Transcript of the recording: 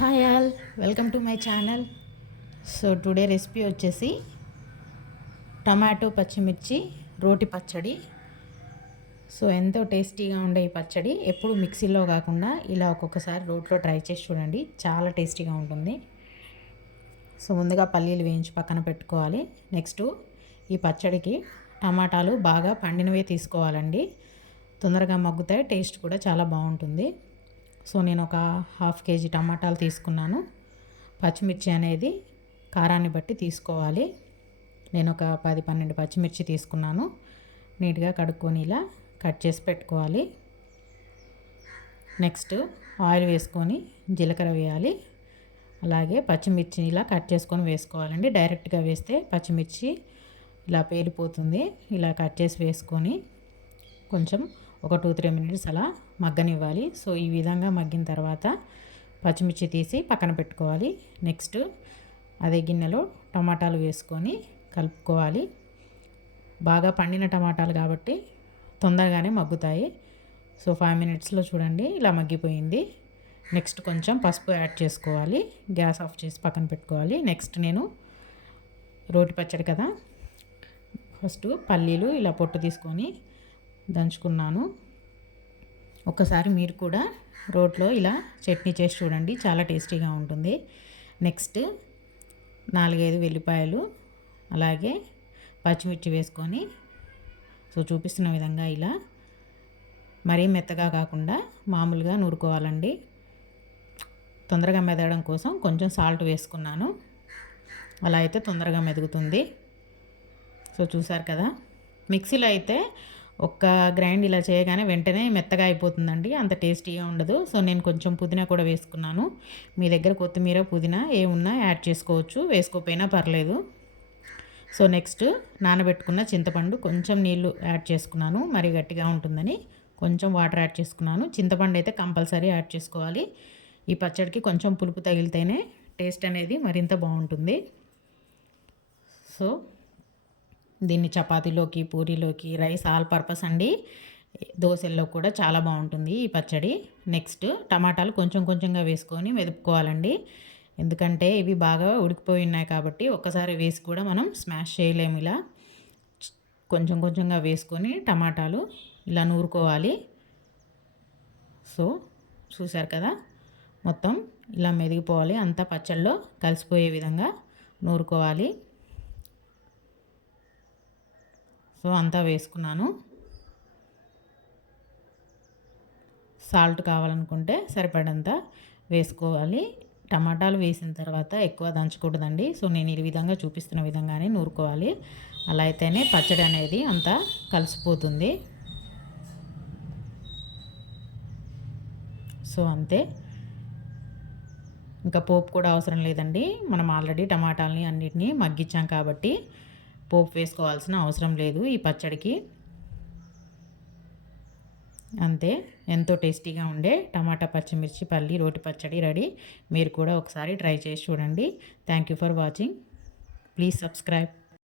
Hi all, welcome to my channel. So today recipe వచ్చేసి tomato పచ్చిమిర్చి రోటి పచ్చడి. సో ఎంతో టేస్టీగా ఉండే ఈ పచ్చడి ఎప్పుడు మిక్సీలో కాకుండా ఇలా ఒక్కొక్కసారి రోట్లో ట్రై చేసి చూడండి, చాలా టేస్టీగా ఉంటుంది. సో ముందుగా పల్లీలు వేయించి పక్కన పెట్టుకోవాలి. నెక్స్ట్ ఈ పచ్చడికి టమాటాలు బాగా పండినవే తీసుకోవాలండి, తొందరగా మగ్గుతాయి, టేస్ట్ కూడా చాలా బాగుంటుంది. సో నేను ఒక హాఫ్ కేజీ టమాటాలు తీసుకున్నాను. పచ్చిమిర్చి అనేది కారాన్ని బట్టి తీసుకోవాలి. నేను ఒక 10-12 పచ్చిమిర్చి తీసుకున్నాను. నీట్గా కడుక్కొని ఇలా కట్ చేసి పెట్టుకోవాలి. నెక్స్ట్ ఆయిల్ వేసుకొని జీలకర్ర వేయాలి. అలాగే పచ్చిమిర్చిని ఇలా కట్ చేసుకొని వేసుకోవాలండి. డైరెక్ట్గా వేస్తే పచ్చిమిర్చి ఇలా పేలిపోతుంది. ఇలా కట్ చేసి వేసుకొని కొంచెం ఒక 2-3 మినిట్స్ అలా మగ్గనివ్వాలి. సో ఈ విధంగా మగ్గిన తర్వాత పచ్చిమిర్చి తీసి పక్కన పెట్టుకోవాలి. నెక్స్ట్ అదే గిన్నెలో టమాటాలు వేసుకొని కలుపుకోవాలి. బాగా పండిన టమాటాలు కాబట్టి తొందరగానే మగ్గుతాయి. సో 5 మినిట్స్లో చూడండి ఇలా మగ్గిపోయింది. నెక్స్ట్ కొంచెం పసుపు యాడ్ చేసుకోవాలి. గ్యాస్ ఆఫ్ చేసి పక్కన పెట్టుకోవాలి. నెక్స్ట్ నేను రోటి పచ్చడి కదా, ఫస్ట్ పల్లీలు ఇలా పొట్టు తీసుకొని దంచుకున్నాను. ఒకసారి మీరు కూడా రోట్లో ఇలా చట్నీ చేసి చూడండి, చాలా టేస్టీగా ఉంటుంది. నెక్స్ట్ 4-5 వెల్లిపాయలు అలాగే పచ్చిమిర్చి వేసుకొని సో చూపిస్తున్న విధంగా ఇలా మరీ మెత్తగా కాకుండా మామూలుగా నూరుకోవాలండి. తొందరగా మెదగడం కోసం కొంచెం సాల్ట్ వేసుకున్నాను, అలా అయితే తొందరగా మెదుగుతుంది. సో చూసారు కదా, మిక్సీలో అయితే ఒక్క గ్రైండ్ ఇలా చేయగానే వెంటనే మెత్తగా అయిపోతుందండి, అంత టేస్టీగా ఉండదు. సో నేను కొంచెం పుదీనా కూడా వేసుకున్నాను. మీ దగ్గర కొత్తిమీర పుదీనా ఏమున్నా యాడ్ చేసుకోవచ్చు, వేసుకోకపోయినా పర్లేదు. సో నెక్స్ట్ నానబెట్టుకున్న చింతపండు కొంచెం నీళ్లు యాడ్ చేసుకున్నాను, మరీ గట్టిగా ఉంటుందని కొంచెం వాటర్ యాడ్ చేసుకున్నాను. చింతపండు అయితే కంపల్సరీ యాడ్ చేసుకోవాలి. ఈ పచ్చడికి కొంచెం పులుపు తగిలితేనే టేస్ట్ అనేది మరింత బాగుంటుంది. సో దీన్ని చపాతీలోకి, పూరీలోకి, రైస్ ఆల్ పర్పస్ అండి, దోశల్లో కూడా చాలా బాగుంటుంది ఈ పచ్చడి. నెక్స్ట్ టమాటాలు కొంచెం కొంచెంగా వేసుకొని మెదుపుకోవాలండి, ఎందుకంటే ఇవి బాగా ఉడికిపోయి ఉన్నాయి కాబట్టి ఒక్కసారి వేసి కూడా మనం స్మాష్ చేయలేము. ఇలా కొంచెం కొంచెంగా వేసుకొని టమాటాలు ఇలా నూరుకోవాలి. సో చూసారు కదా, మొత్తం ఇలా మెదిగిపోవాలి, అంతా పచ్చళ్ళలో కలిసిపోయే విధంగా నూరుకోవాలి. సో అంతా వేసుకున్నాను. సాల్ట్ కావాలనుకుంటే సరిపడంత వేసుకోవాలి. టమాటాలు వేసిన తర్వాత ఎక్కువ దంచకూడదండి. సో నేను ఈ విధంగా చూపిస్తున్న విధంగానే నూరుకోవాలి, అలా అయితేనే పచ్చడి అనేది అంతా కలిసిపోతుంది. సో అంతే, ఇంకా పోపు కూడా అవసరం లేదండి, మనం ఆల్రెడీ టమాటాలని అన్నిటినీ మగ్గించాం కాబట్టి పోపు వేసుకోవాల్సిన అవసరం లేదు ఈ పచ్చడికి. అంతే, ఎంతో టేస్టీగా ఉండే టమాటా పచ్చిమిర్చి పల్లి రోటి పచ్చడి రెడీ. మీరు కూడా ఒకసారి ట్రై చేసి చూడండి. Thank you for watching. Please subscribe.